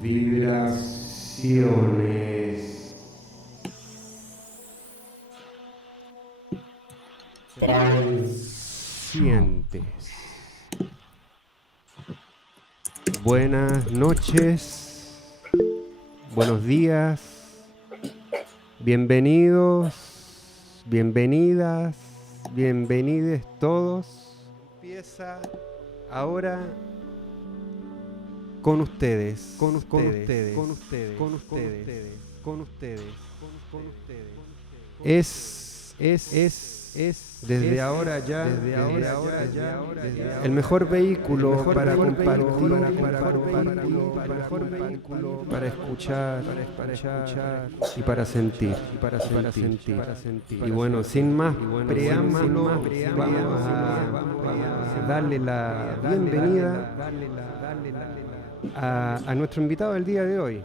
vibraciones transientes. Buenas noches, buenos días, bienvenidos, bienvenidas, bienvenides todos. Empieza ahora con ustedes, con ustedes, con ustedes, con ustedes, con ustedes, con ustedes. Es desde ahora ya, el mejor vehículo para compartir, para escuchar y para sentir, y bueno, sin más preámbulo, vamos a darle la bienvenida a nuestro invitado del día de hoy,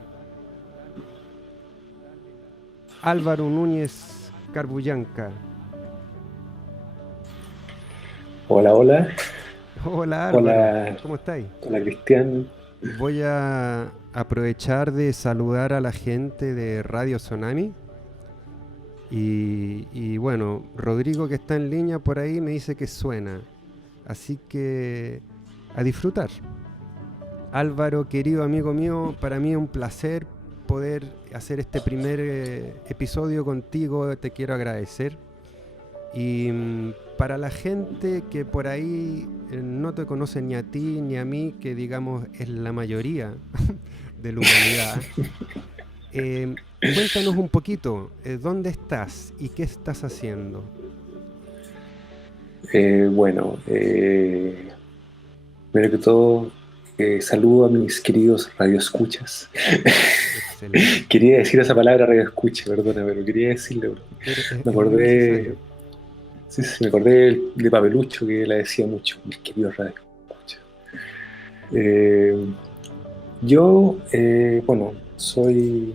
Álvaro Núñez Carbullanca. Hola, hola. Hola Álvaro, Hola. ¿Cómo estáis? Hola Cristian. Voy a aprovechar de saludar a la gente de Radio Tsunami y bueno, Rodrigo, que está en línea por ahí, me dice que suena, así que a disfrutar. Álvaro, querido amigo mío, para mí es un placer poder hacer este primer episodio contigo, te quiero agradecer. Y para la gente que por ahí no te conoce ni a ti ni a mí, que digamos es la mayoría de la humanidad, cuéntanos un poquito, ¿dónde estás y qué estás haciendo? Primero que todo, saludo a mis queridos radioescuchas. Excelente. Quería decir esa palabra radioescucha, perdona, pero quería decirle. Me acordé, me acordé de Papelucho, que la decía mucho, mis queridos radioescuchas. Yo, soy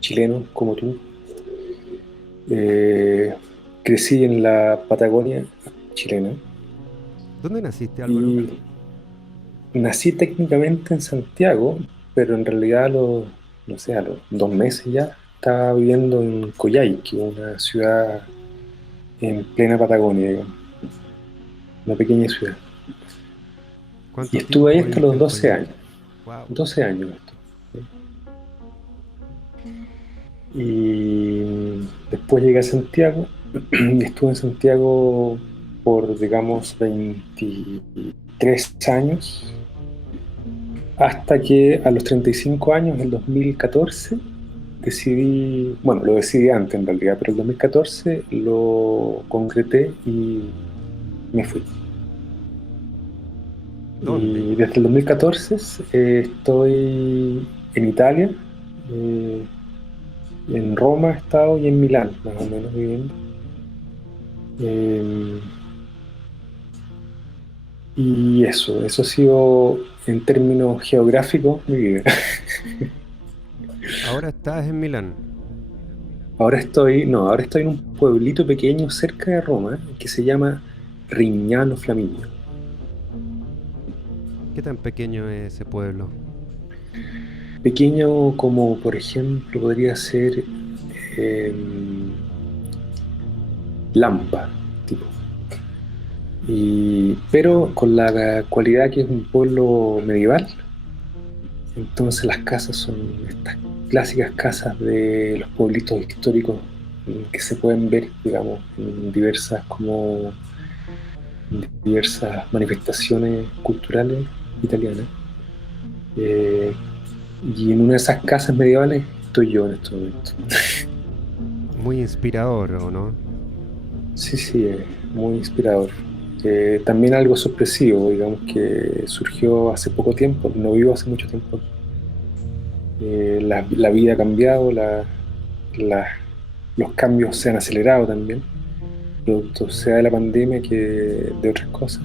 chileno como tú. Crecí en la Patagonia chilena. ¿Dónde naciste, Álvaro? Y nací técnicamente en Santiago, pero en realidad no sé, a los 2 meses ya estaba viviendo en Coyhaique, una ciudad en plena Patagonia, digamos, una pequeña ciudad. Y estuve ahí hasta los 12 años. Wow. 12 años estuve. Y después llegué a Santiago y estuve en Santiago por, digamos, 23 años, hasta que a los 35 años, en 2014, decidí, bueno, lo decidí antes en realidad, pero en 2014 lo concreté y me fui. ¿Dónde? Y desde el 2014 estoy en Italia, en Roma he estado y en Milán, más o menos, viviendo. Y eso ha sido en términos geográficos mi vida. Ahora estás en Milán. Ahora estoy en un pueblito pequeño cerca de Roma que se llama Rignano Flaminio. ¿Qué tan pequeño es ese pueblo? Pequeño como, por ejemplo, podría ser Lampa, tipo. Pero con la cualidad que es un pueblo medieval. Entonces las casas son estas clásicas casas de los pueblitos históricos que se pueden ver, digamos, en diversas manifestaciones culturales italianas. Y en una de esas casas medievales estoy yo en este momento. Muy inspirador, ¿o no? Sí, es muy inspirador. También algo sorpresivo, digamos, que surgió hace poco tiempo, no vivo hace mucho tiempo aquí. La vida ha cambiado, los cambios se han acelerado también, producto sea de la pandemia que de otras cosas.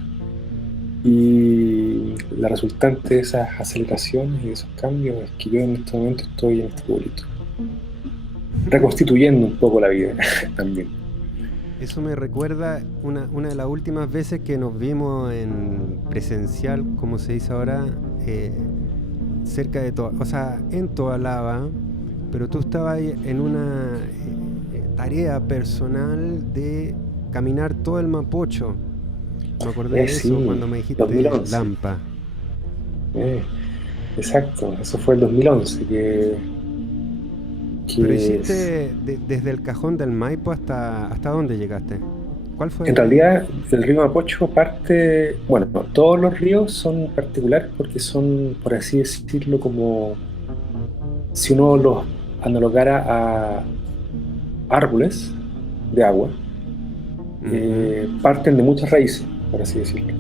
Y la resultante de esas aceleraciones y de esos cambios es que yo en este momento estoy en este pueblito, reconstituyendo un poco la vida también. Eso me recuerda una de las últimas veces que nos vimos en presencial, como se dice ahora, cerca de todo, o sea, en Tobalaba, pero tú estabas ahí en una tarea personal de caminar todo el Mapocho. Me acordé de eso Sí, cuando me dijiste 2011. Lampa. Eh, exacto, eso fue el 2011, Pero que hiciste desde el cajón del Maipo hasta dónde llegaste. ¿Cuál en fue? realidad el río Mapocho parte, bueno, todos los ríos son particulares porque son, por así decirlo, como si uno los analogara a árboles de agua, Ujú. parten de muchas raíces, por así decirlo.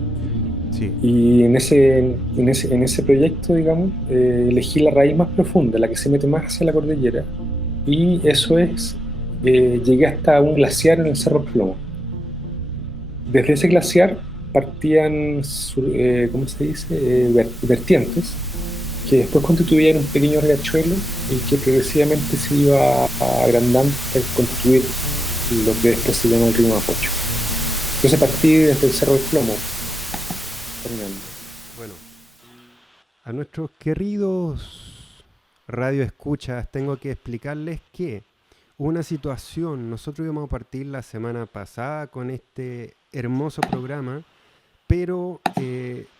Sí. Y en ese proyecto, digamos, elegí la raíz más profunda, la que se mete más hacia la cordillera, y eso es, llegué hasta un glaciar en el Cerro Plomo. Desde ese glaciar partían, ¿cómo se dice?, vertientes, que después constituían un pequeño riachuelo y que progresivamente se iba agrandando hasta constituir lo que después se llama el río Mapocho. Entonces partí desde el Cerro del Plomo, caminando. Bueno, a nuestros queridos radioescuchas tengo que explicarles que hubo una situación, nosotros íbamos a partir la semana pasada con este hermoso programa, pero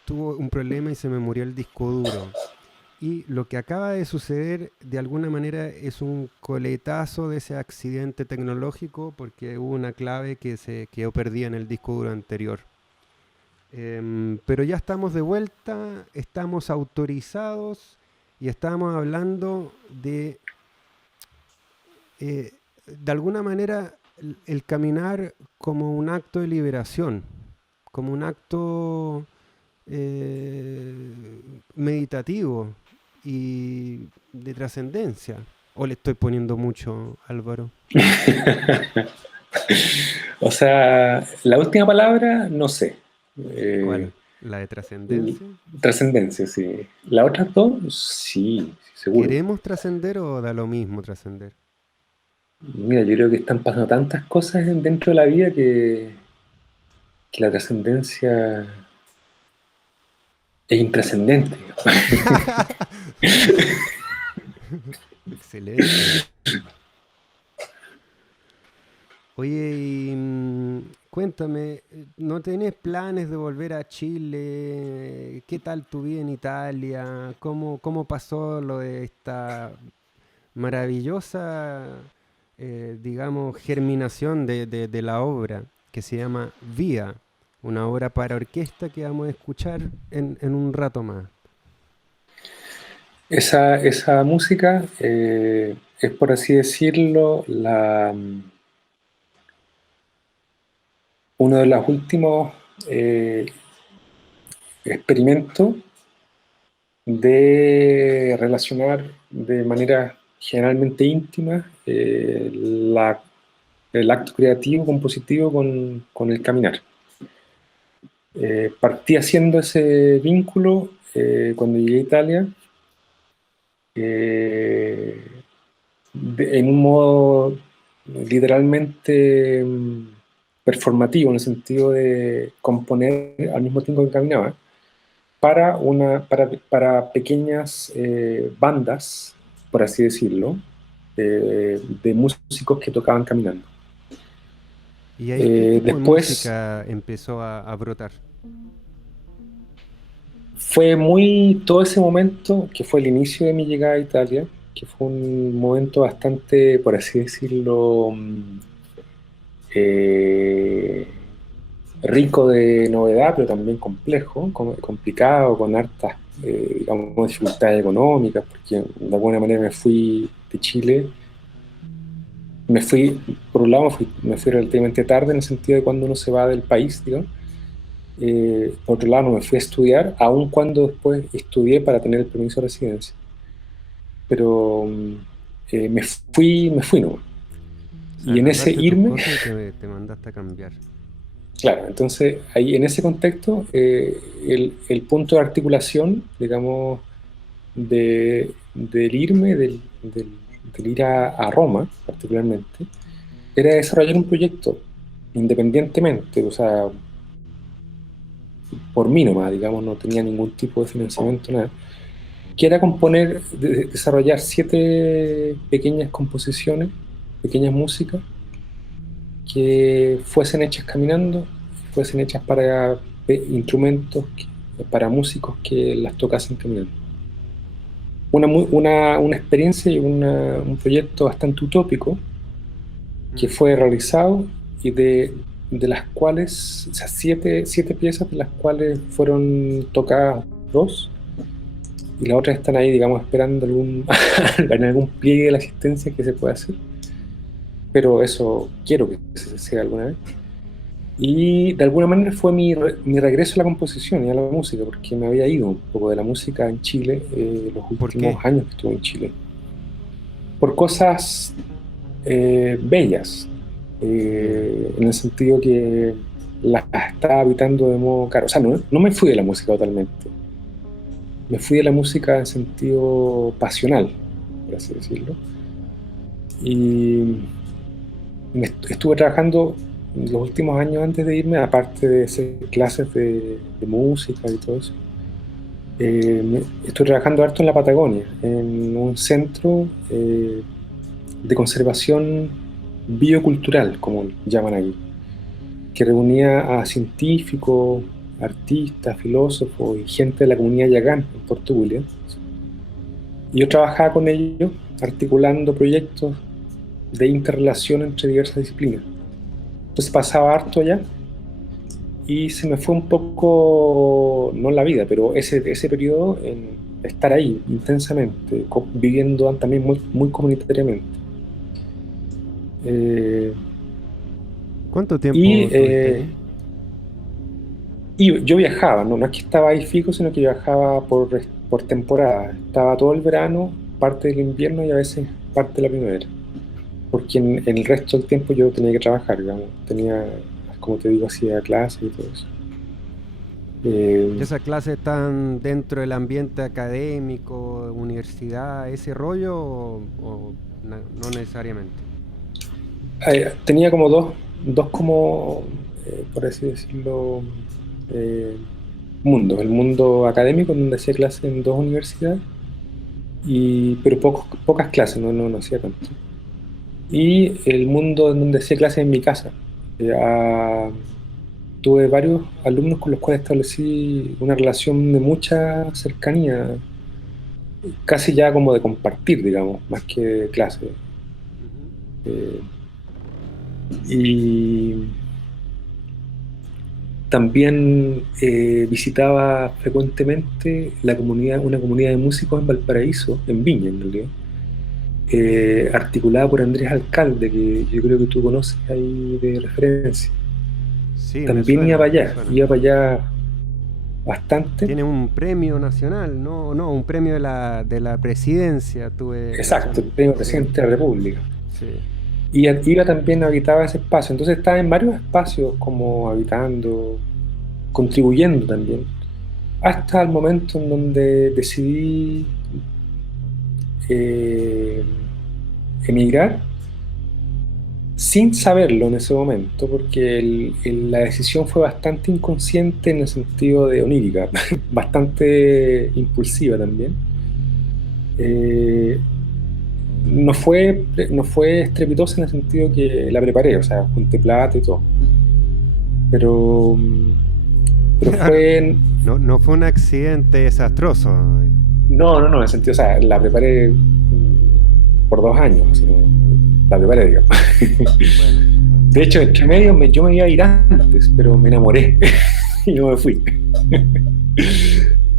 tuvo un problema y se me murió el disco duro. Y lo que acaba de suceder de alguna manera es un coletazo de ese accidente tecnológico porque hubo una clave que se quedó perdida en el disco duro anterior. Pero ya estamos de vuelta, estamos autorizados y estamos hablando de alguna manera, el caminar como un acto de liberación, como un acto meditativo y de trascendencia. ¿O le estoy poniendo mucho, Álvaro? O sea, la última palabra, no sé. ¿Cuál? Eh, ¿La de l- trascendencia? Trascendencia, sí. Las otras dos, sí, seguro. ¿Queremos trascender o da lo mismo trascender? Mira, yo creo que están pasando tantas cosas dentro de la vida que la trascendencia es intrascendente. Excelente. Oye, y cuéntame, ¿no tenés planes de volver a Chile? ¿Qué tal tu vida en Italia? ¿Cómo pasó lo de esta maravillosa, digamos, germinación de la obra que se llama Vía, una obra para orquesta que vamos a escuchar en un rato más? Esa música es, por así decirlo, uno de los últimos eh, experimentos de relacionar de manera generalmente íntima el acto creativo, compositivo con el caminar. Partí haciendo ese vínculo cuando llegué a Italia, eh, en un modo literalmente performativo, en el sentido de componer al mismo tiempo que caminaba, para pequeñas bandas, por así decirlo, de músicos que tocaban caminando. ¿Y ahí qué tipo de Después música empezó a brotar? fue muy todo ese momento, que fue el inicio de mi llegada a Italia, que fue un momento bastante, por así decirlo, eh, rico de novedad, pero también complejo, complicado, con hartas, digamos, dificultades económicas, porque de alguna manera me fui de Chile. Me fui, por un lado, me fui relativamente tarde en el sentido de cuando uno se va del país, digamos. Por otro lado, no me fui a estudiar, aun cuando después estudié para tener el permiso de residencia. Pero me fui nomás. O sea, Y en ese agarraste tus irme, cosas y te mandaste a cambiar. claro, entonces ahí en ese contexto, el punto de articulación, digamos, del irme, del ir a Roma particularmente, era desarrollar un proyecto independientemente, o sea, por mí nomás, digamos, no tenía ningún tipo de financiamiento, nada. que era componer, desarrollar 7 pequeñas composiciones, pequeñas músicas, que fuesen hechas caminando, fuesen hechas para instrumentos, para músicos que las tocasen caminando. Una experiencia y un proyecto bastante utópico que fue realizado y de las cuales, o sea, 7 piezas, de las cuales fueron tocadas 2 y las otras están ahí, digamos, esperando en algún pliegue de la existencia que se pueda hacer. Pero eso quiero que se sea alguna vez. Y de alguna manera fue mi regreso a la composición y a la música, porque me había ido un poco de la música en Chile los últimos años que estuve en Chile. Por cosas bellas, en el sentido que las estaba habitando de modo caro. O sea, no me fui de la música totalmente. Me fui de la música en sentido pasional, por así decirlo. Y estuve trabajando los últimos años antes de irme, aparte de hacer clases de música y todo eso. Estoy trabajando harto en la Patagonia, en un centro de conservación biocultural, como llaman aquí, que reunía a científicos, artistas, filósofos y gente de la comunidad Yagán en Puerto Williams. Y yo trabajaba con ellos articulando proyectos de interrelación entre diversas disciplinas. Entonces pasaba harto allá y se me fue un poco, no la vida, pero ese periodo en estar ahí intensamente, viviendo también muy comunitariamente. ¿Cuánto tiempo estuviste ahí? Y yo viajaba, no es que estaba ahí fijo, sino que viajaba por temporada. Estaba todo el verano, parte del invierno y a veces parte de la primavera. Porque en el resto del tiempo yo tenía que trabajar, digamos. Tenía, como te digo, hacía clases y todo eso. ¿Y esas clases están dentro del ambiente académico, universidad, ese rollo o no necesariamente? Tenía como dos como, por así decirlo, mundos. El mundo académico, donde hacía clases en 2 universidades, pero pocas clases, no hacía tanto. Y el mundo en donde hacía clases en mi casa. Tuve varios alumnos con los cuales establecí una relación de mucha cercanía, casi ya como de compartir, digamos, más que clase. Y también visitaba frecuentemente una comunidad de músicos en Valparaíso, en Viña en realidad, articulada por Andrés Alcalde, que yo creo que tú conoces ahí de referencia. Sí, también iba para allá bastante. Tiene un premio nacional, no, un premio de la presidencia. Exacto, el premio presidente de la República. Sí. Y iba también, habitaba ese espacio, entonces estaba en varios espacios como habitando, contribuyendo también, hasta el momento en donde decidí emigrar sin saberlo en ese momento, porque la decisión fue bastante inconsciente en el sentido de onírica, bastante impulsiva también. No fue estrepitosa en el sentido que la preparé, o sea, junté plata y todo. Pero fue... No fue un accidente desastroso. No, en el sentido, o sea, la preparé por 2 años, así, la preparé, digamos. Bueno. De hecho, entre medio yo me iba a ir antes, pero me enamoré y no me fui.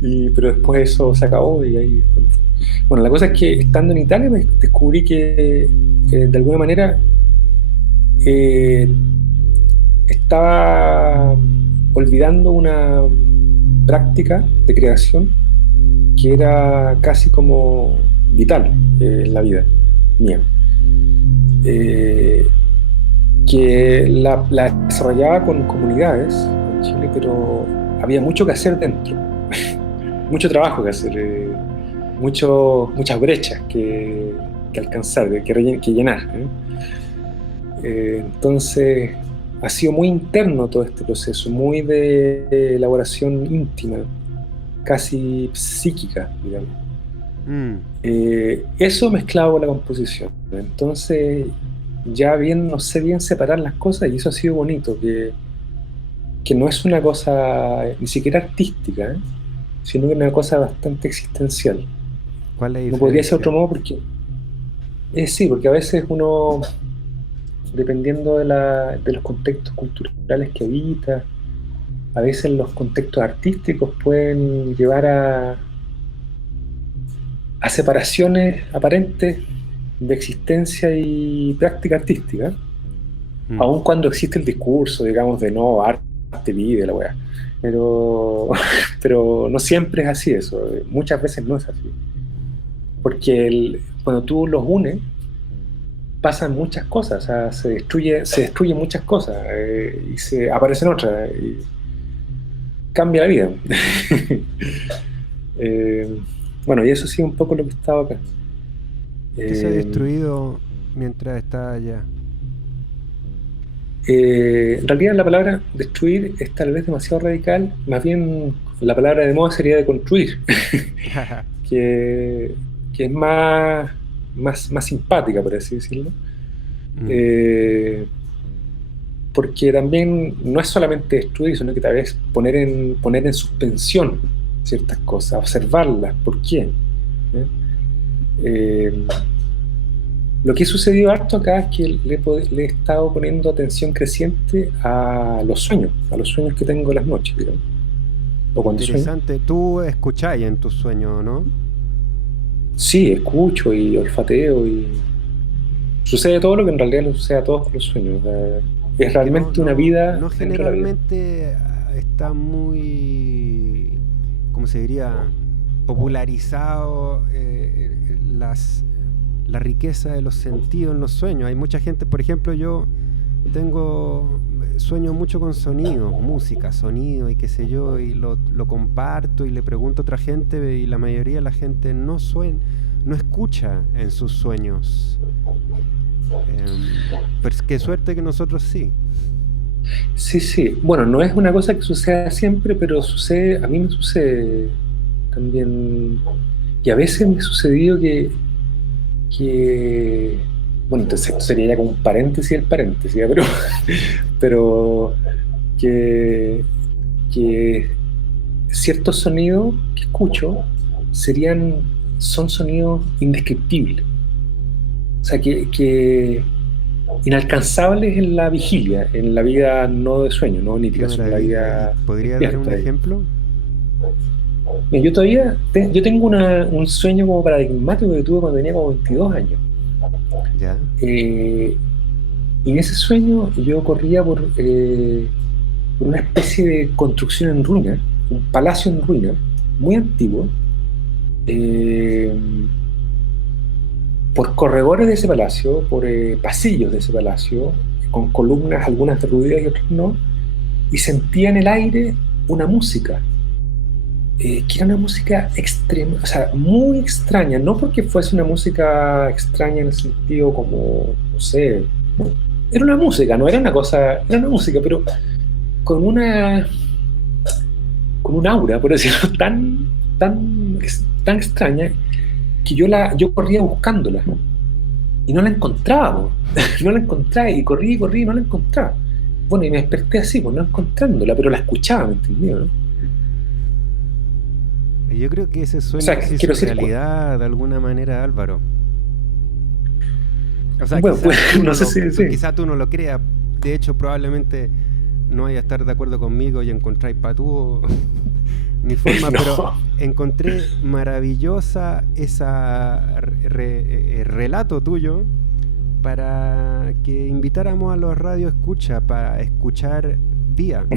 Pero después eso se acabó y ahí... Bueno, la cosa es que estando en Italia descubrí que de alguna manera estaba olvidando una práctica de creación que era casi como vital en la vida mía. Que la desarrollaba con comunidades en Chile, pero había mucho que hacer dentro, mucho trabajo que hacer, muchas brechas que alcanzar, que llenar. Entonces ha sido muy interno todo este proceso, muy de elaboración íntima, casi psíquica, digamos. Mm. Eso mezclado con la composición. Entonces, ya bien, no sé bien separar las cosas y eso ha sido bonito, que no es una cosa ni siquiera artística, ¿eh? Sino que es una cosa bastante existencial. ¿Cuál es la No podría ser de otro diferencia? modo porque, sí, porque a veces uno, dependiendo de los contextos culturales que habita, a veces los contextos artísticos pueden llevar a separaciones aparentes de existencia y práctica artística, Mm. aun cuando existe el discurso, digamos, de no, arte vive la weá. Pero, pero no siempre es así eso, muchas veces no es así. Porque cuando tú los unes, pasan muchas cosas, o sea, se destruyen muchas cosas y se aparecen otras y cambia la vida. Eh, bueno, y eso sí un poco lo que estaba acá. ¿Qué se ha Eh, destruido mientras está allá? en realidad la palabra destruir es tal vez demasiado radical, más bien la palabra de moda sería de construir, que, que es más simpática, por así decirlo. Mm. Eh, Porque también no es solamente destruir, sino que tal vez poner en suspensión ciertas cosas, observarlas, ¿por qué? ¿Eh? Eh, lo que ha sucedido harto acá es que le he estado poniendo atención creciente a los sueños que tengo en las noches, digamos, o cuando sueño. Interesante. Tú escucháis en tus sueños, ¿no? Sí, escucho y olfateo y sucede todo lo que en realidad le sucede a todos los sueños. Es Que no, realmente una no, vida no dentro de la vida. generalmente está muy, ¿cómo se diría? Popularizado la riqueza de los sentidos en los sueños. Hay mucha gente, por ejemplo, yo sueño mucho con sonido, música, sonido y qué sé yo, y lo comparto y le pregunto a otra gente y la mayoría de la gente no escucha en sus sueños. Pero qué suerte que nosotros sí. Sí, sí. Bueno, no es una cosa que suceda siempre, pero sucede, a mí me sucede también. Y a veces me ha sucedido que bueno, entonces esto sería ya como un paréntesis del paréntesis, ¿ya? Pero que, que ciertos sonidos que escucho son sonidos indescriptibles. O sea, que inalcanzables en la vigilia, en la vida no de sueño, no Qué onírica, sino en la maravilla. ¿Y vida podría dar un despierta. ejemplo? Mira, yo tengo un sueño como paradigmático que tuve cuando tenía como 22 años. Ya. Eh, y en ese sueño yo corría por una especie de construcción en ruina, un palacio en ruina, muy antiguo, eh, por corredores de ese palacio, por pasillos de ese palacio, con columnas, algunas derruidas y otras no, y sentía en el aire una música que era una música extrema, o sea, muy extraña, no porque fuese una música extraña en el sentido como, no sé, era una música, no era una cosa, era una música, pero con con un aura, por decirlo, tan extraña, que yo corría buscándola y no la encontraba, no la encontraba y corría y no la encontraba. Bueno, y me desperté así, pues no encontrándola, pero la escuchaba, ¿me entendió? ¿No? Y yo creo que ese O sueño sea, se quiero hizo decir, realidad de alguna manera, Álvaro. O sea, bueno, pues no sé si, sí. quizá tú no lo creas. De hecho, probablemente no vaya a estar de acuerdo conmigo y encontráis patúo mi forma, pero No. encontré maravillosa relato tuyo para que invitáramos a los radio escucha para escuchar vía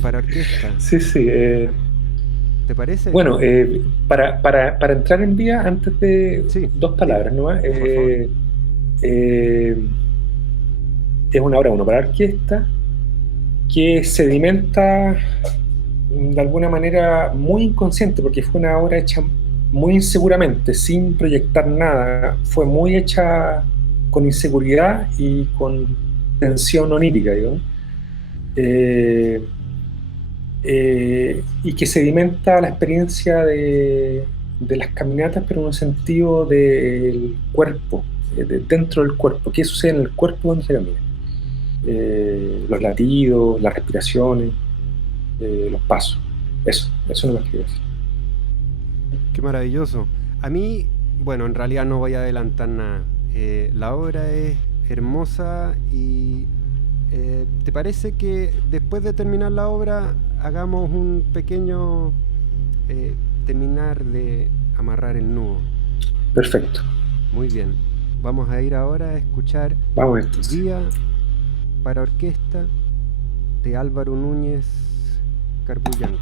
para orquesta. Sí, sí. ¿Te parece? Bueno, para entrar en vía, antes de Sí, dos dime, palabras nomás, por favor. eh, es una obra, bueno, para orquesta que sedimenta de alguna manera muy inconsciente, porque fue una obra hecha muy inseguramente, sin proyectar nada. Fue muy hecha con inseguridad y con tensión onírica, digamos. Y que sedimenta la experiencia de las caminatas, pero en un sentido del cuerpo, dentro del cuerpo. ¿Qué sucede en el cuerpo cuando se camina? Los latidos, las respiraciones, los pasos. Eso no lo quería decir. Qué maravilloso. A mí, bueno, en realidad no voy a adelantar nada. La obra es hermosa y ¿te parece que después de terminar la obra hagamos un pequeño terminar de amarrar el nudo? Perfecto. Muy bien. Vamos a ir ahora a escuchar Vamos entonces. Vía para Orquesta de Álvaro Núñez Carbullanca.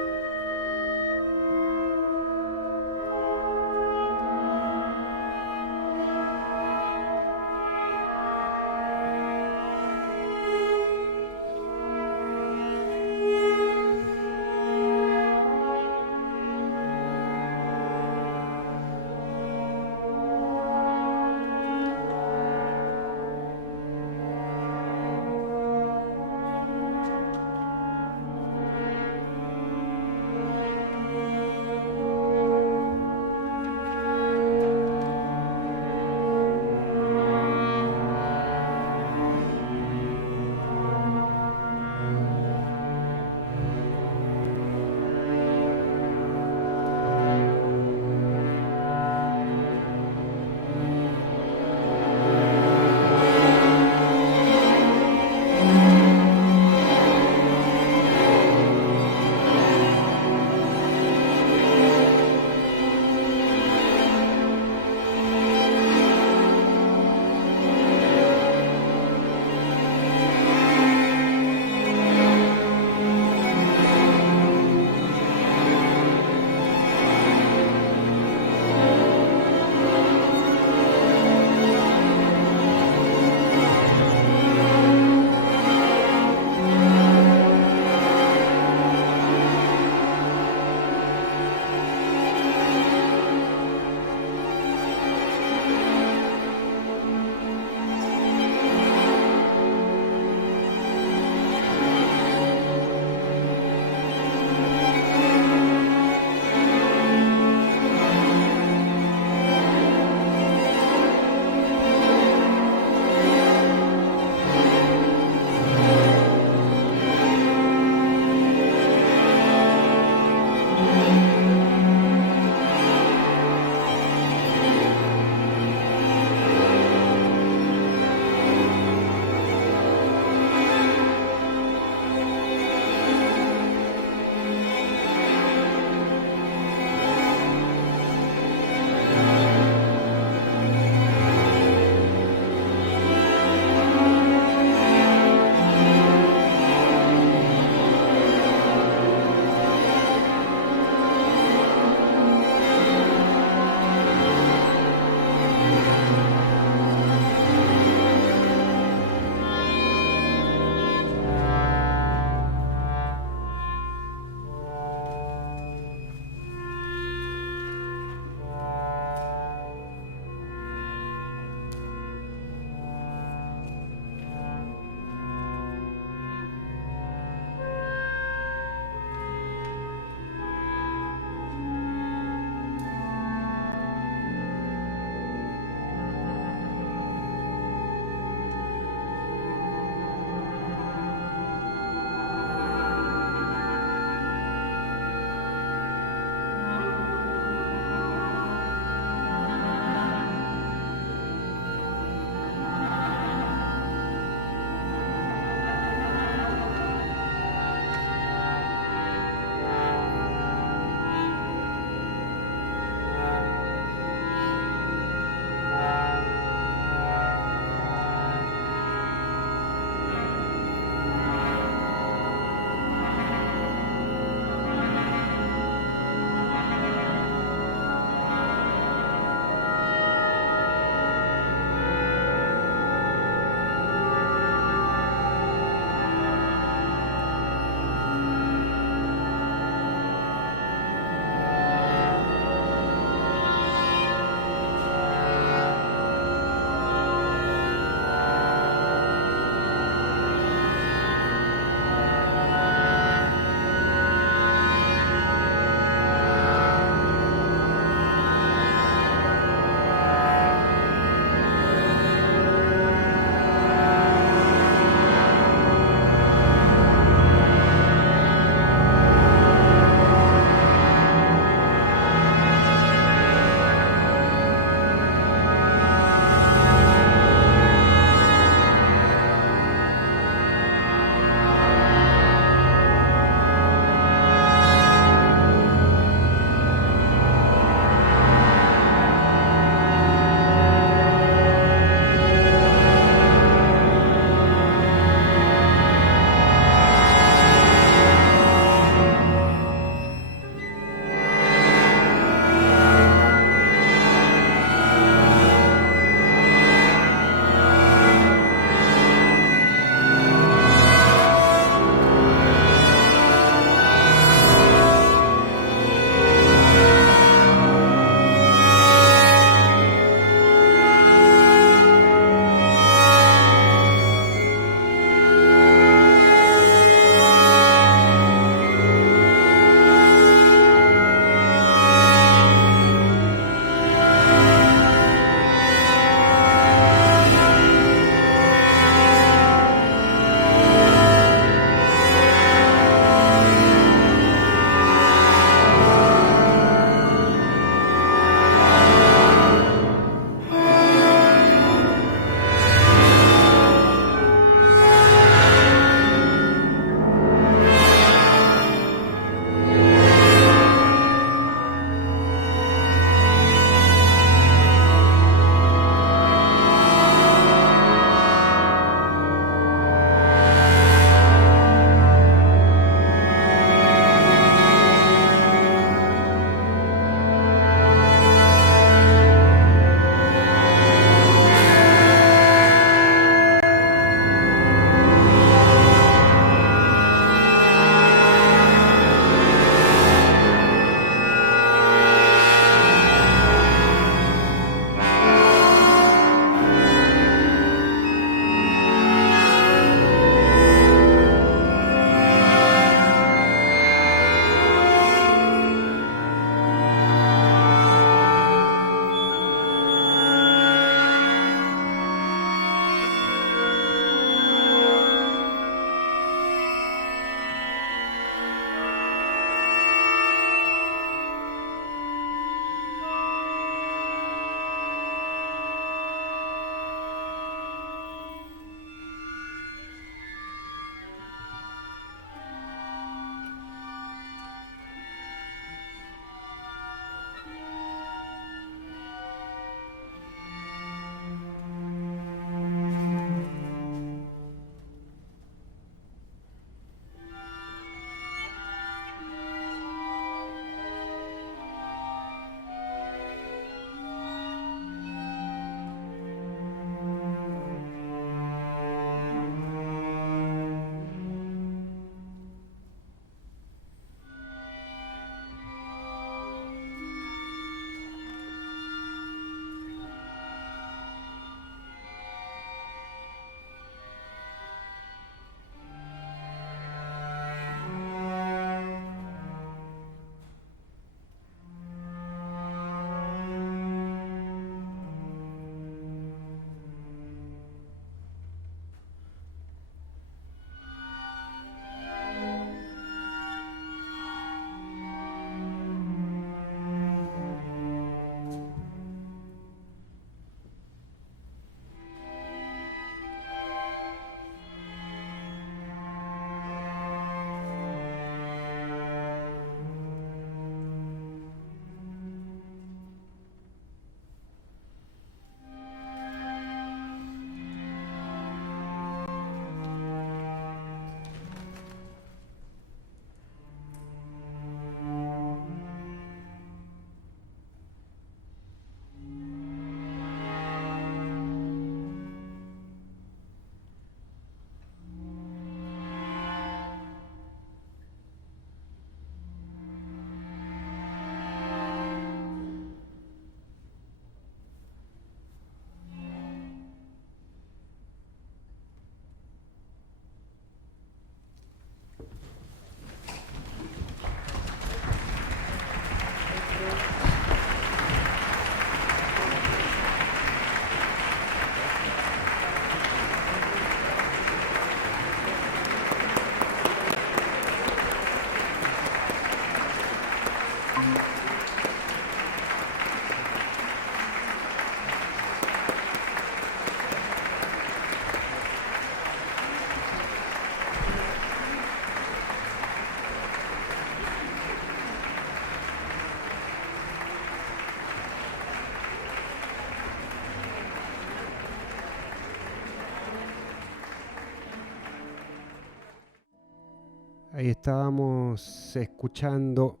Ahí estábamos escuchando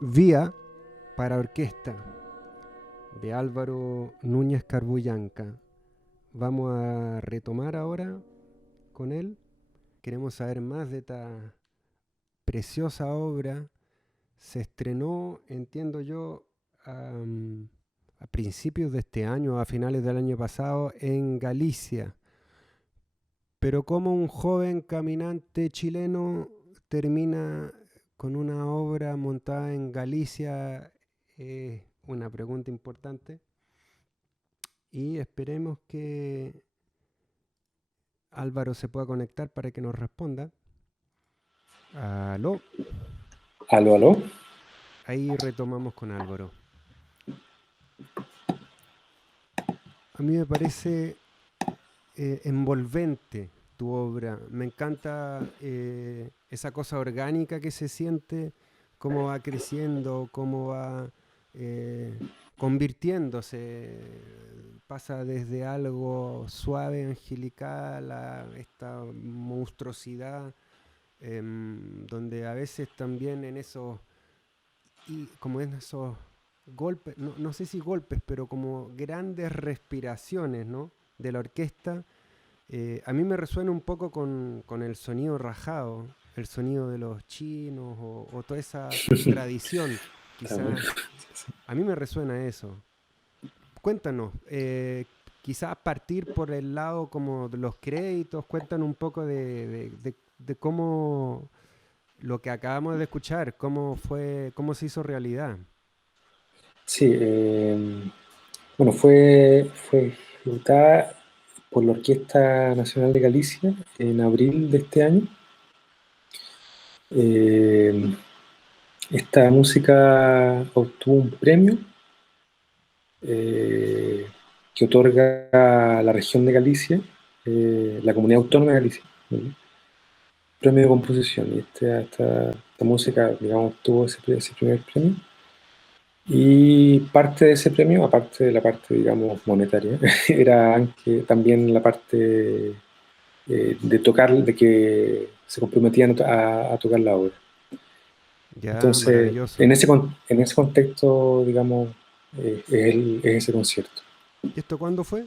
Vía para orquesta de Álvaro Núñez Carbullanca. Vamos a retomar ahora con él. Queremos saber más de esta preciosa obra. Se estrenó, entiendo yo, a principios de este año, a finales del año pasado, en Galicia. Pero como un joven caminante chileno termina con una obra montada en Galicia, una pregunta importante. Y esperemos que Álvaro se pueda conectar para que nos responda. ¿Aló? ¿Aló, aló? Ahí retomamos con Álvaro. A mí me parece envolvente tu obra. Me encanta esa cosa orgánica que se siente, cómo va creciendo, cómo va convirtiéndose. Pasa desde algo suave, angelical, a esta monstruosidad, donde a veces también en esos, como en esos golpes, no sé si golpes, pero como grandes respiraciones, ¿no?, de la orquesta, a mí me resuena un poco con el sonido rajado, el sonido de los chinos o toda esa tradición, quizás. A mí me resuena eso. Cuéntanos, quizás partir por el lado como de los créditos, cuéntanos un poco de cómo lo que acabamos de escuchar, cómo se hizo realidad. Sí, bueno, fue ejecutada por la Orquesta Nacional de Galicia en abril de este año. Esta música obtuvo un premio que otorga la región de Galicia, la Comunidad Autónoma de Galicia, ¿no? Premio de composición. Y esta música, digamos, obtuvo ese primer premio. Y parte de ese premio, aparte de la parte, digamos, monetaria, era también la parte de tocar, de que se comprometían a tocar la obra. Ya, Entonces, maravilloso. en ese contexto, digamos, es ese concierto. ¿Y esto cuándo fue?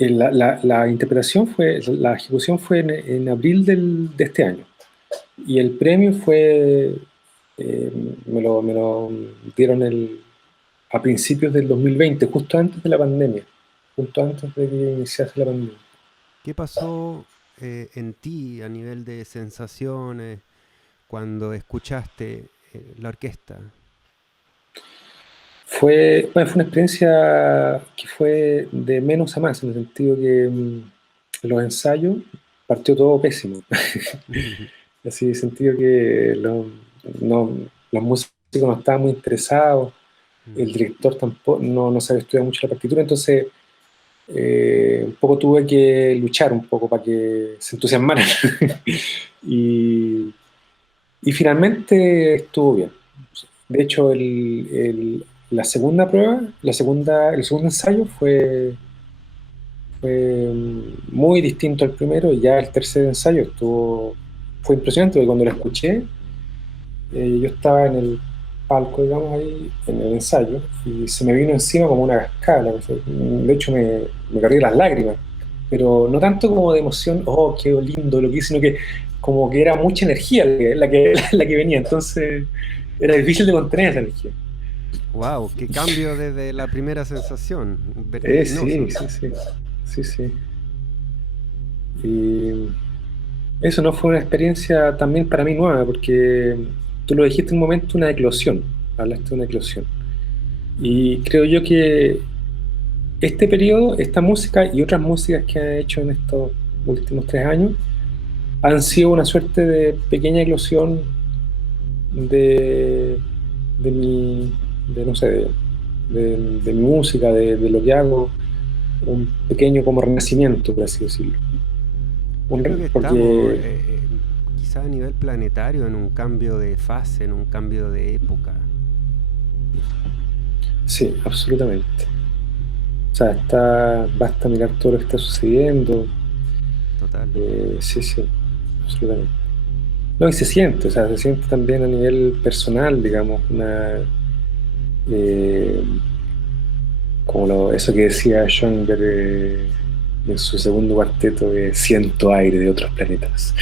La interpretación la ejecución fue en abril de este año. Y el premio fue, me lo dieron a principios del 2020, justo antes de la pandemia, justo antes de que iniciase la pandemia. ¿Qué pasó en ti a nivel de sensaciones cuando escuchaste la orquesta? Fue una experiencia que fue de menos a más, en el sentido que los ensayos partió todo pésimo. Así, en el sentido que los músicos no estaban muy interesados, el director tampoco no sabía estudiar mucho la partitura, entonces un poco tuve que luchar un poco para que se entusiasmaran. y finalmente estuvo bien. De hecho, la segunda prueba, el segundo ensayo fue muy distinto al primero, y ya el tercer ensayo fue impresionante, porque cuando lo escuché, yo estaba en el palco, digamos, ahí, en el ensayo, y se me vino encima como una cascada. De hecho, me cargué las lágrimas, pero no tanto como de emoción, oh, qué lindo lo que hice, sino que como que era mucha energía la que venía, entonces era difícil de contener esa energía. ¡Wow! ¡Qué cambio desde la primera sensación! Vertiginoso. Sí. Y eso no fue una experiencia también para mí nueva, porque tú lo dijiste en un momento, una eclosión, hablaste de una eclosión. Y creo yo que este periodo, esta música y otras músicas que han hecho en estos últimos 3 años han sido una suerte de pequeña eclosión de mi música, de lo que hago, un pequeño como renacimiento, por así decirlo. Creo que estamos quizá a nivel planetario en un cambio de fase, en un cambio de época. Sí, absolutamente. O sea, basta mirar todo lo que está sucediendo. total. Sí, sí, absolutamente. No, y se siente, o sea, se siente también a nivel personal, digamos, eh, eso que decía Schoenberg en su segundo cuarteto de siento aire de otros planetas.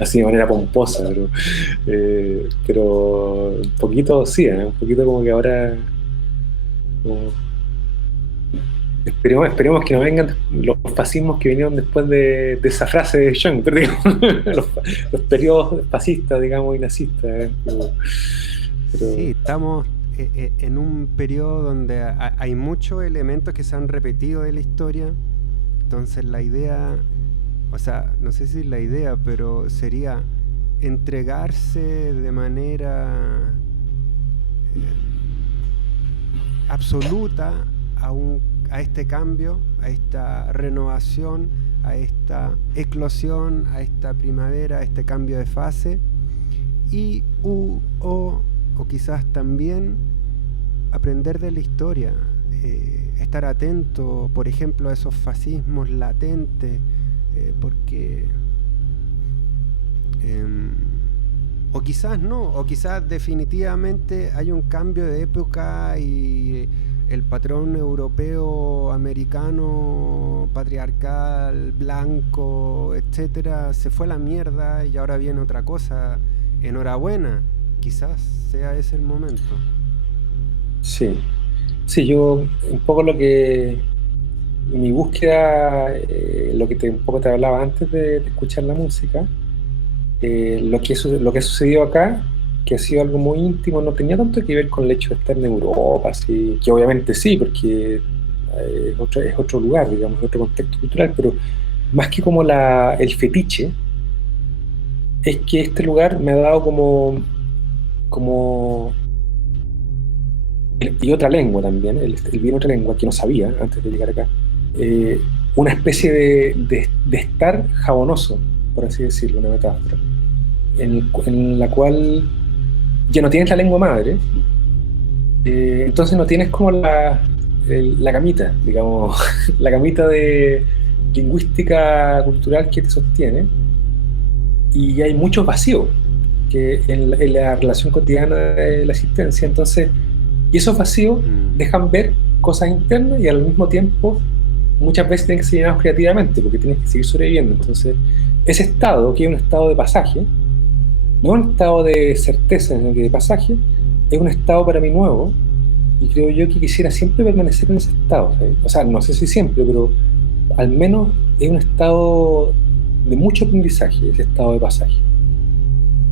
Así de manera pomposa, pero un poquito sí, un poquito como que ahora como, esperemos que no vengan los fascismos que vinieron después de esa frase de Schoenberg, digamos, los periodos fascistas, digamos, y nazistas. Sí, estamos en un periodo donde hay muchos elementos que se han repetido de la historia. Entonces la idea, o sea, no sé si la idea, pero sería entregarse de manera absoluta a este cambio, a esta renovación, a esta eclosión, a esta primavera, a este cambio de fase, y o quizás también aprender de la historia, estar atento, por ejemplo, a esos fascismos latentes, porque o quizás no, o quizás definitivamente hay un cambio de época y el patrón europeo, americano, patriarcal, blanco, etcétera, se fue a la mierda y ahora viene otra cosa. Enhorabuena, quizás sea ese el momento. Sí, sí, yo un poco mi búsqueda, lo que un poco te hablaba antes de escuchar la música, lo que ha sucedido acá, que ha sido algo muy íntimo, no tenía tanto que ver con el hecho de estar en Europa, así, que obviamente sí, porque es otro lugar, digamos, otro contexto cultural, pero más que como el fetiche, es que este lugar me ha dado como y otra lengua también, el bien otra lengua que no sabía antes de llegar acá, una especie de estar jabonoso, por así decirlo, una metáfora, en la cual ya no tienes la lengua madre, entonces no tienes como la camita, digamos, la camita de lingüística cultural que te sostiene, y hay mucho vacío que en la relación cotidiana de la existencia. Entonces, y esos vacíos dejan ver cosas internas y al mismo tiempo muchas veces tienen que ser llenados creativamente porque tienes que seguir sobreviviendo. Entonces, ese estado, que es un estado de pasaje, no es un estado de certeza, sino que de pasaje, es un estado para mí nuevo y creo yo que quisiera siempre permanecer en ese estado, ¿sabes? O sea, no sé si siempre, pero al menos es un estado de mucho aprendizaje, ese estado de pasaje.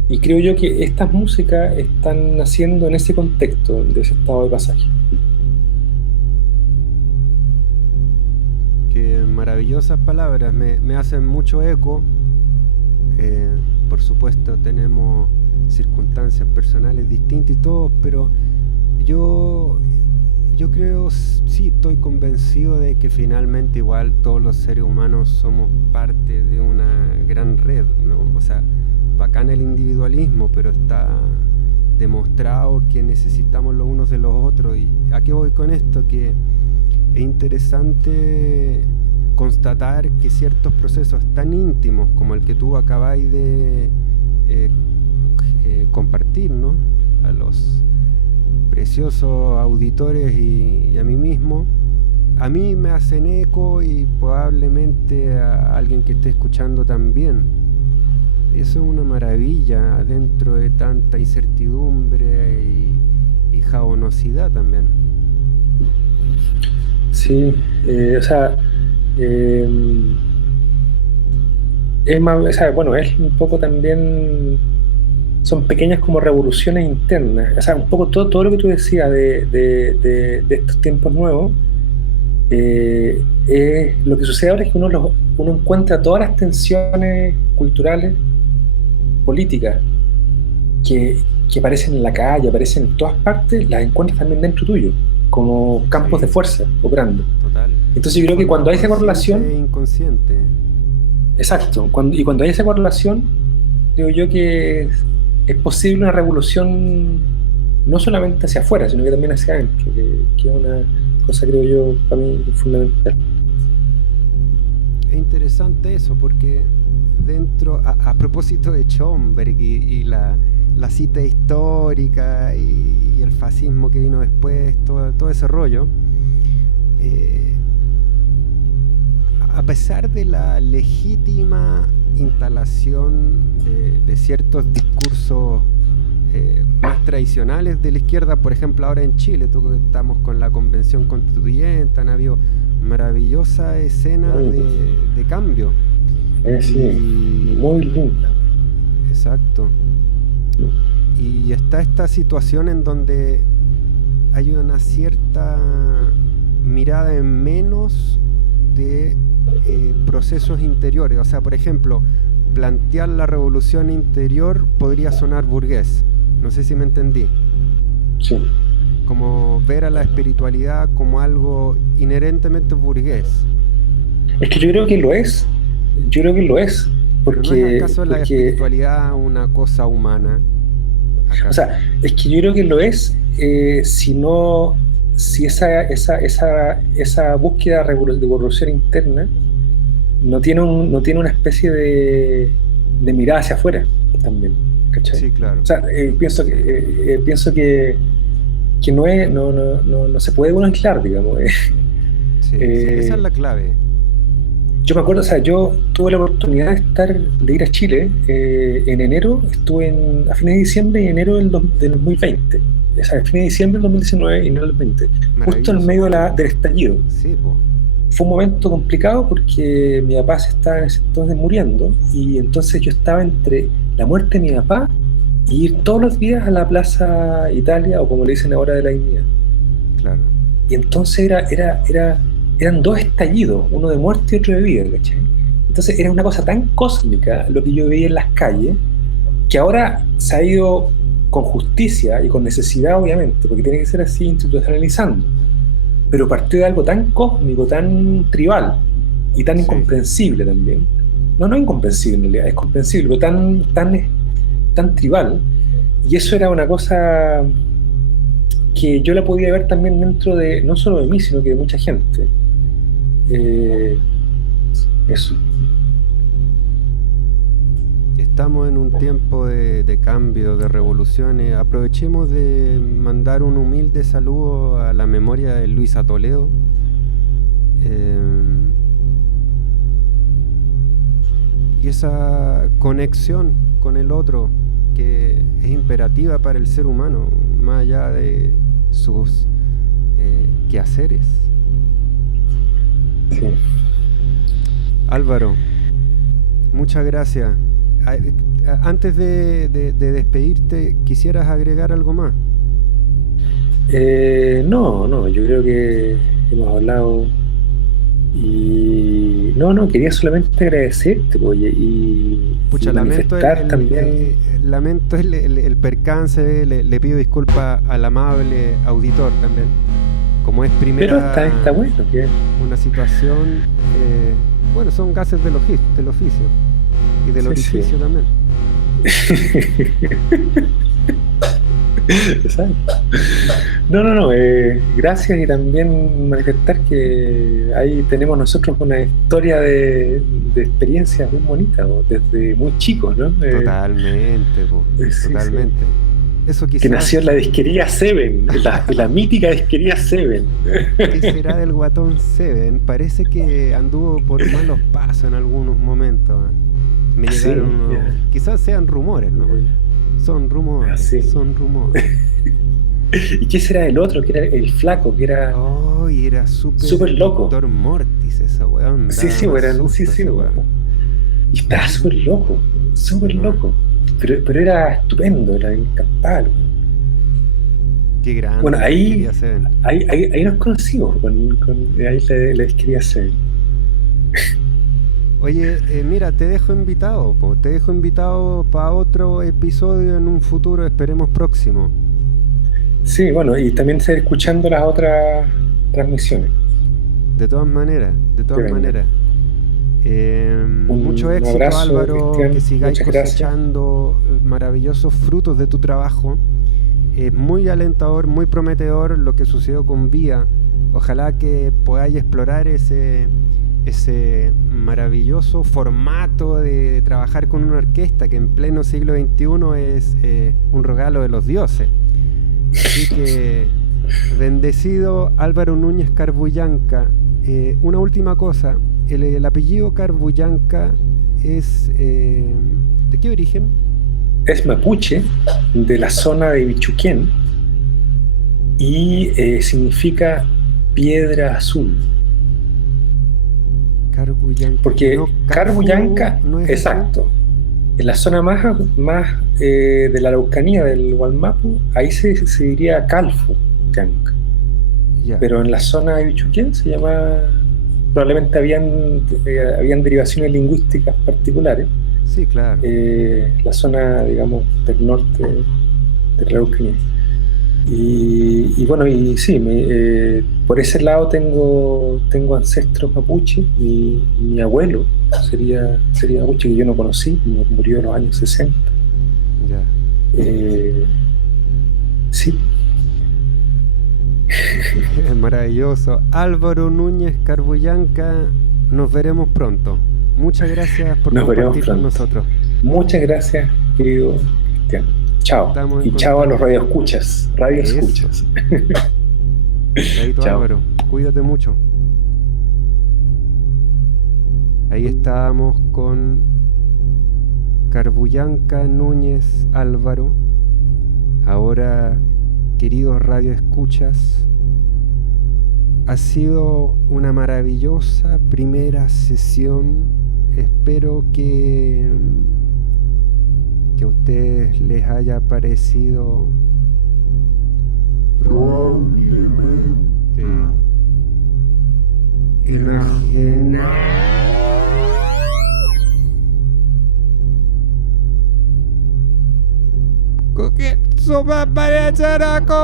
Y creo yo que estas músicas están naciendo en ese contexto, de ese estado de pasaje. Qué maravillosas palabras, me hacen mucho eco. Por supuesto tenemos circunstancias personales distintas y todo, pero yo creo, sí, estoy convencido de que finalmente igual todos los seres humanos somos parte de una gran red, ¿no? O sea, bacán el individualismo, pero está demostrado que necesitamos los unos de los otros. ¿Y a qué voy con esto? Que es interesante constatar que ciertos procesos tan íntimos como el que tú acabáis de compartir, ¿no?, a los preciosos auditores y a mí mismo, a mí me hacen eco y probablemente a alguien que esté escuchando también. Eso es una maravilla dentro de tanta incertidumbre y jabonosidad también. Sí, o sea, es más, o sea, bueno, es un poco también, son pequeñas como revoluciones internas, o sea, un poco todo lo que tú decías de estos tiempos nuevos, lo que sucede ahora es que uno encuentra todas las tensiones culturales, políticas, que aparecen en la calle, aparecen en todas partes, las encuentras también dentro tuyo, como campos de fuerza operando. Total. Entonces yo creo que cuando hay esa correlación... inconsciente. Exacto, cuando hay esa correlación, creo yo que es posible una revolución no solamente hacia afuera, sino que también hacia adentro, que es una cosa, creo yo, para mí fundamental. Es interesante eso, porque dentro, a propósito de Schomburg y la cita histórica y el fascismo que vino después, todo ese rollo, a pesar de la legítima instalación de ciertos discursos más tradicionales de la izquierda, por ejemplo ahora en Chile, estamos con la convención constituyente, han habido maravillosas escenas de cambio. Sí, muy linda. Exacto. Y está esta situación en donde hay una cierta mirada en menos de procesos interiores. O sea, por ejemplo, plantear la revolución interior podría sonar burgués. No sé si me entendí. Sí. Como ver a la espiritualidad como algo inherentemente burgués. Es que yo creo que lo es. Yo creo que lo es. Porque, ¿Pero no es acaso la espiritualidad una cosa humana? ¿Acaso? O sea, es que yo creo que lo es si esa búsqueda de revolución interna no tiene una especie de mirada hacia afuera también, ¿cachai? Sí, claro. O sea, pienso que no se puede uno aislar, digamos. Sí, esa es la clave. Yo me acuerdo, o sea, yo tuve la oportunidad de ir a Chile en enero, estuve a fines de diciembre y enero del 2020. O sea, fines de diciembre del 2019 y enero del 2020. Justo en medio del estallido. Sí, po. Fue un momento complicado porque mi papá se estaba en ese entonces muriendo y entonces yo estaba entre la muerte de mi papá y ir todos los días a la Plaza Italia, o como le dicen ahora, de la Dignidad. Claro. Y entonces eran dos estallidos, uno de muerte y otro de vida, ¿cachai? Entonces era una cosa tan cósmica lo que yo veía en las calles, que ahora se ha ido con justicia y con necesidad, obviamente, porque tiene que ser así, institucionalizando. Pero partió de algo tan cósmico, tan tribal y tan incomprensible también. No incomprensible en realidad, es comprensible, pero tan tribal. Y eso era una cosa que yo la podía ver también dentro de, no solo de mí, sino que de mucha gente. Eso. Estamos en un tiempo de cambio, de revoluciones. Aprovechemos de mandar un humilde saludo a la memoria de Luisa Toledo. Y esa conexión con el otro que es imperativa para el ser humano, más allá de sus quehaceres. Sí. Álvaro, muchas gracias. Antes de despedirte, ¿quisieras agregar algo más? No, yo creo que hemos hablado y quería solamente agradecerte, oye, y manifestar también. Lamento el percance, le pido disculpas al amable auditor también. Como es primera. Pero está bueno, ¿qué? Una situación, bueno, son gases del oficio y del orificio también. Exacto. Gracias, y también manifestar que ahí tenemos nosotros una historia de experiencias muy bonitas, ¿no? Desde muy chicos, ¿no? Totalmente, totalmente. Sí. Eso quizás, que nació en la disquería Seven, la mítica disquería Seven. ¿Qué será del guatón Seven? Parece que anduvo por malos pasos en algunos momentos. Me llegaron quizás sean rumores, ¿no? Son rumores, son rumores. ¿Y qué será el otro? Que era el flaco, que era... y era súper loco. Doctor Mortis, esa weón. Sí, y estaba súper loco, loco. Pero era estupendo, era encantado. Qué grande. Bueno, ahí nos conocimos, ahí la disquería Seven. Oye, mira, te dejo invitado para otro episodio en un futuro, esperemos próximo. Sí, bueno, y también estar escuchando las otras transmisiones. De todas maneras. Mucho éxito, abrazo, Álvaro, Cristian, que sigáis cosechando maravillosos frutos de tu trabajo. Es muy alentador, muy prometedor lo que sucedió con Vía. Ojalá que podáis explorar ese ese maravilloso formato de trabajar con una orquesta que en pleno siglo XXI es un regalo de los dioses. Así que, bendecido Álvaro Núñez Carbullanca. Una última cosa, el apellido Carbullanca es ¿de qué origen? Es mapuche, de la zona de Bichuquén, y significa piedra azul. Carbullanca. Porque No, Carbullanca, no es exacto, en la zona más de la Araucanía, del Gualmapu, ahí se diría Calfu, Llanca. Ya. Pero en la zona de Bichuquén se llama, probablemente habían derivaciones lingüísticas particulares. Sí, claro. La zona, digamos, del norte de la Araucanía. Y bueno, y sí, por ese lado tengo ancestros mapuche. Mi abuelo sería mapuche, que yo no conocí, murió en los años 60. Ya. Sí. Es maravilloso. Álvaro Núñez Carbullanca, nos veremos pronto. Muchas gracias por compartir con nosotros. Muchas gracias, querido Cristian. Chao. Y chao a los radioescuchas. Radioescuchas. Chao. Álvaro, cuídate mucho. Ahí estábamos con Carbullanca Núñez Álvaro. Ahora, queridos radioescuchas, ha sido una maravillosa primera sesión. Espero que a ustedes les haya parecido probablemente enajenante. ¿Qué sopa para characo?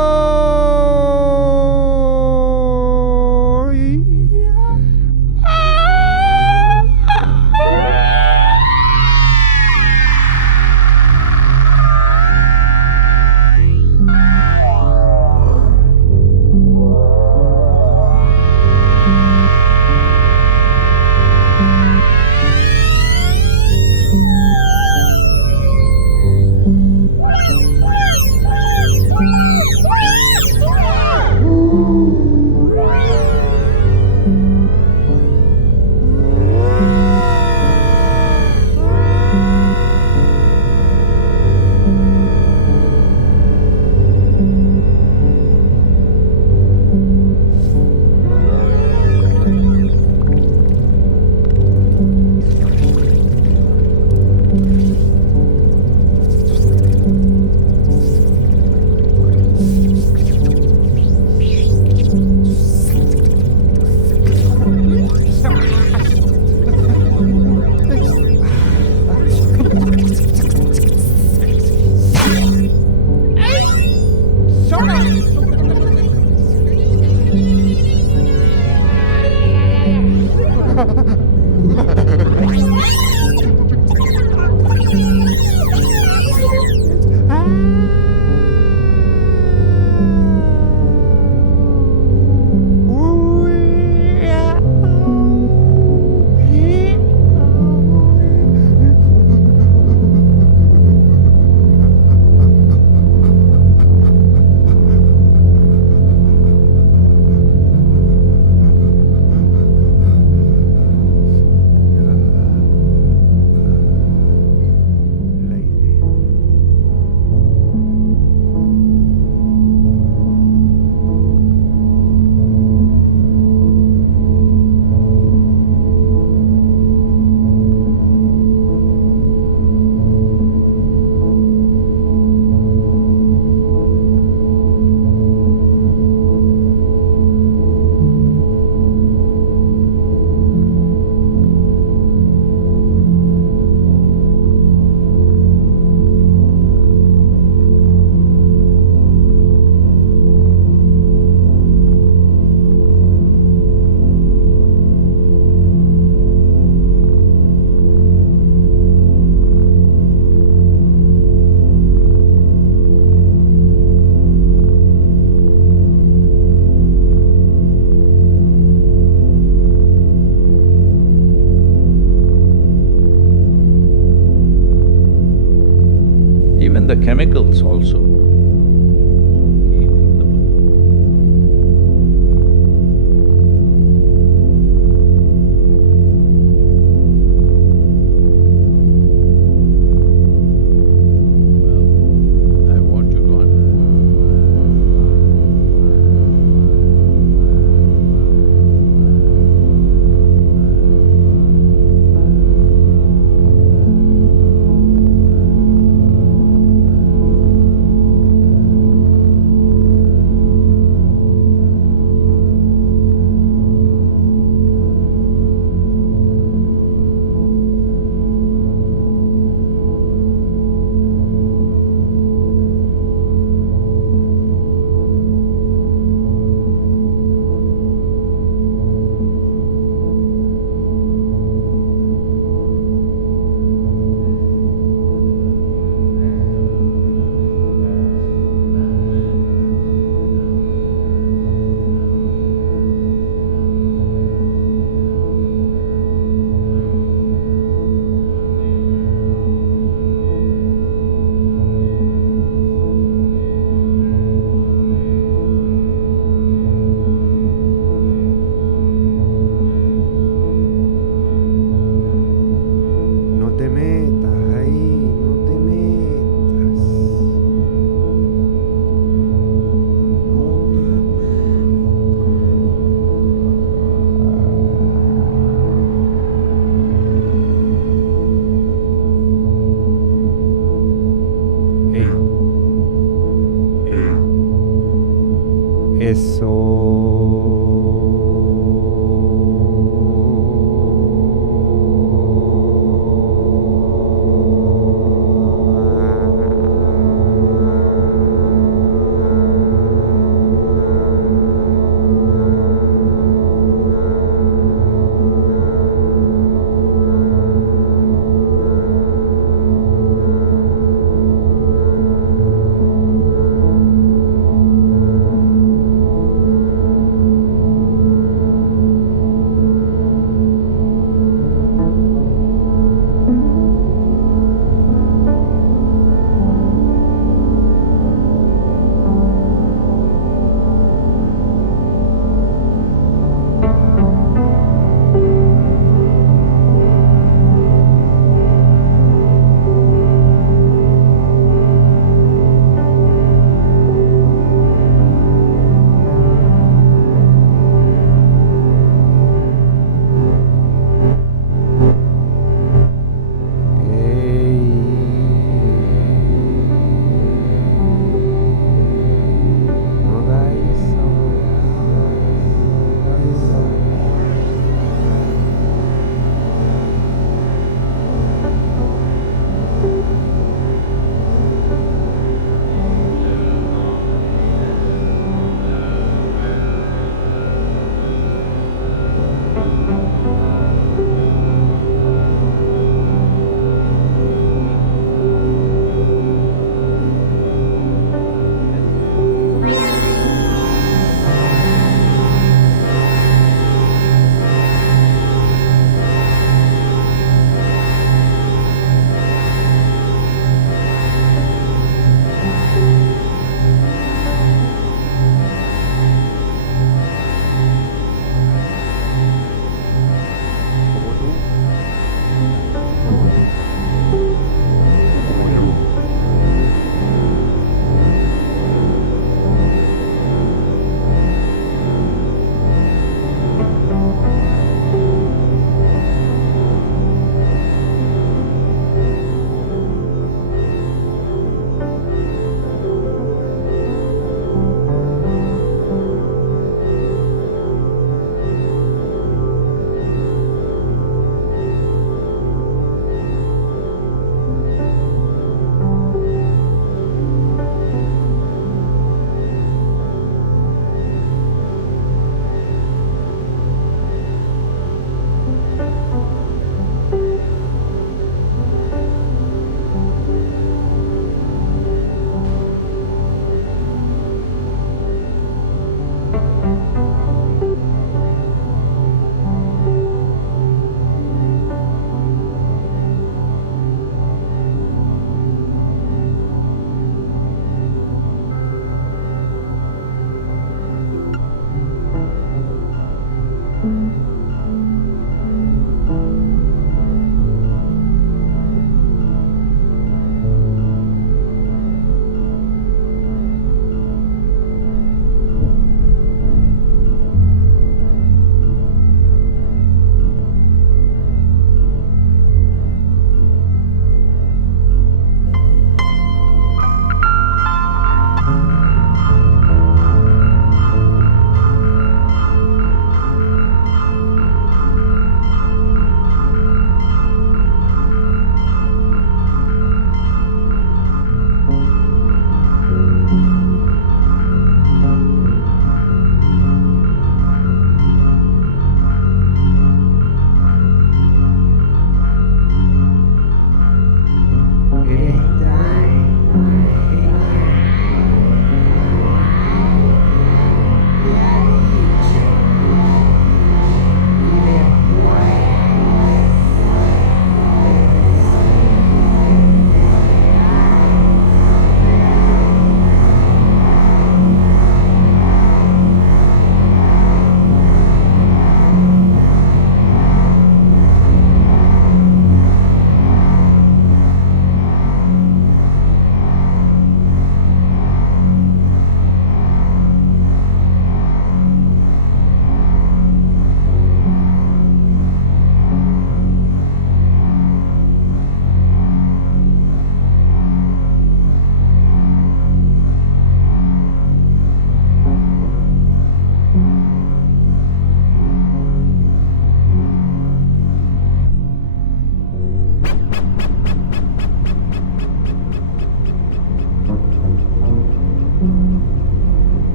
the chemicals also came from the blood. Well, I want you to No te metas ahí, no te metas. Ey. Eso.